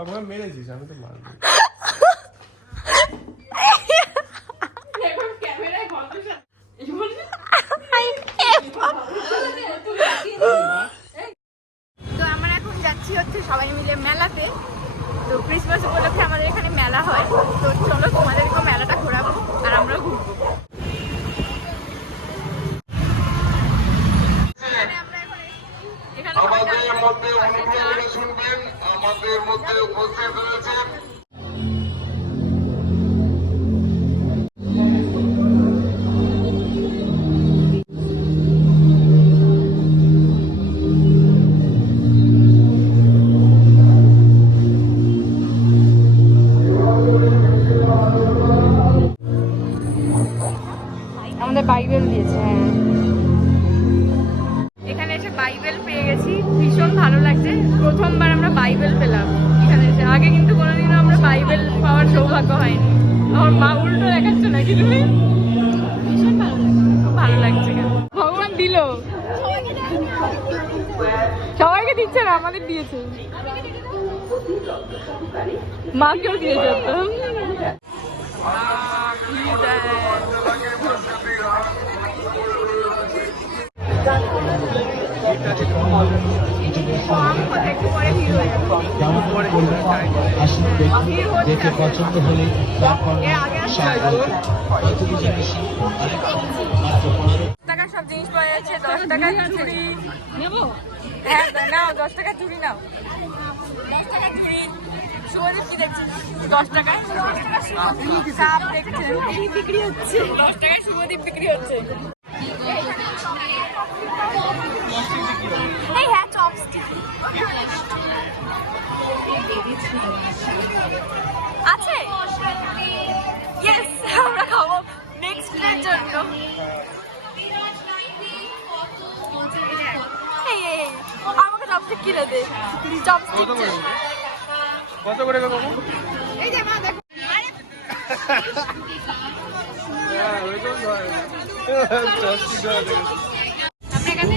আমাকে মেরেছিস আমি তো মারবো আমরা এখন যাচ্ছি হচ্ছে সবাই মিলে মেলাতে। তো ক্রিসমাস উপলক্ষে আমাদের এখানে মেলা হয়। তো পেয়ে গেছি। ভীষণ ভালো লাগছে। প্রথমবার আমরা বাইবেল পেলাম এখানে এসে। আগে কিন্তু কোনোদিনও আমরা বাইবেল পাওয়ার সৌভাগ্য হয়নি। আমার মা উল্টো দেখাচ্ছে নাকি তুমি? ভীষণ ভালো লাগছে। খুব ভালো লাগছে। ভগবান দিল। সবাইকে দিচ্ছে না আমাদের দিয়েছে। মাকেও দিয়েছে। তো আসুন দেখে পছন্দ হলে টাকার সব জিনিস পাওয়া যাচ্ছে দশ নেব হ্যাঁ নাও দশ টাকার চুড়ি নাও। দশ টাকার চুড়ি শুভদীপ কি দশ টাকায় সাপ দেখছে। বিক্রি হচ্ছে। দশ টাকায় শুভদীপ বিক্রি হচ্ছে এই হ্যাঁ চপস্টিক আছে? ইয়েস আমরা খাব। নেক্সট ডের জন্য। আমাকে চপস্টিক কিনে দে। চপস্টিক কত করে? দেবো এই যে মা দেখো। হ্যাঁ হয়। আমরা এখানে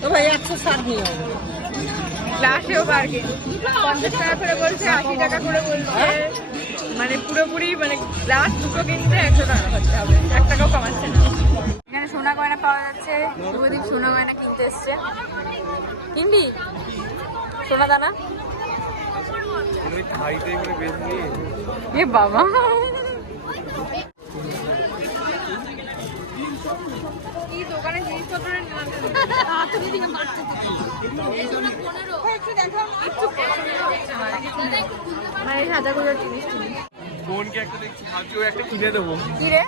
তো ভাই একশো ষাট নিয়ে গ্লাসেও বার্গেন পঞ্চাশ টাকা করে বলছে আশি টাকা করে বলছে। মানে পুরোপুরি মানে গ্লাস দুটো কিনতে একশো টাকা করতে হবে। এক টাকাও কমাচ্ছে না। এখানে সোনা গয়না পাওয়া যাচ্ছে। শুভদীপ সোনা গয়না কিনতে এসছে। কিনবি? সোনা দানা? ওই খাইতে করে বেশ নিয়ে এ বাবা কি দোকানে জিনিসপত্রের জিনিস বোনকে একটা দেখছি ভাবছি ও একটা কিনে দেবো কি রে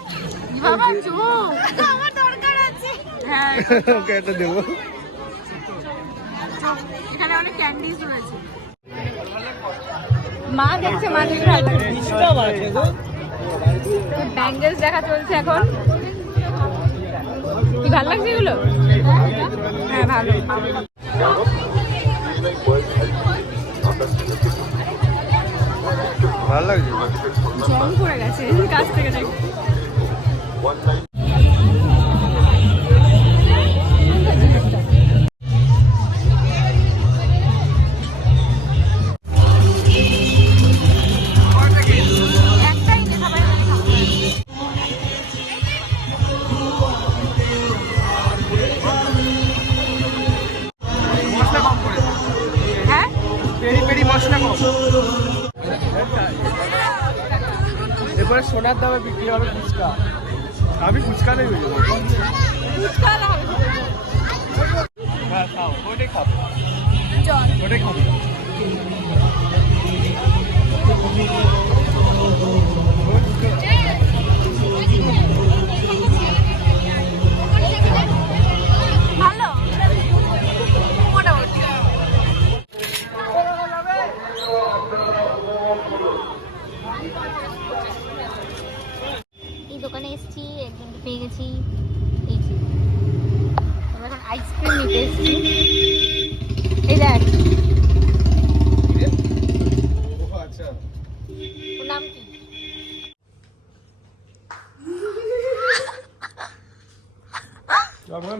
বাবা চুপ আমার দরকার আছে হ্যাঁ ওকে একটা দেবো এখানে অনেক ক্যান্ডিজ রয়েছে মা দেখছে মা দেখে ব্যাঙ্গেলস দেখা চলছে এখন। ভালো লাগছে এগুলো? হ্যাঁ ভালো। ভালো লাগছে? জল পড়ে গেছে কাছ থেকে দেখ। এরপরে সোনার দামে বিক্রি হবে ফুচকা। আমি ফুচকা নেই হয়ে খাও। ওইটাই খাব। ওটাই খাব। এসেছি, একজনকে পেয়ে গেছি। এই যে। এখন আইসক্রিম নিতে এই দেখ। নাম কি?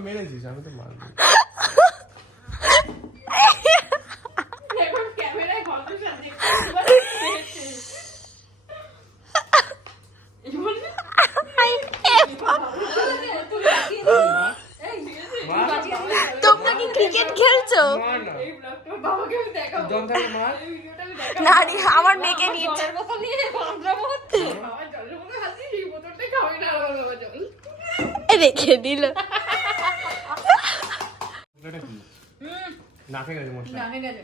মেরেছিস, আমি তো মারবো। বোতলটাই খেলছো? না আমার মেয়েকে জল। রেখে দিল। নাকে গেছে মশলা। না গেছে।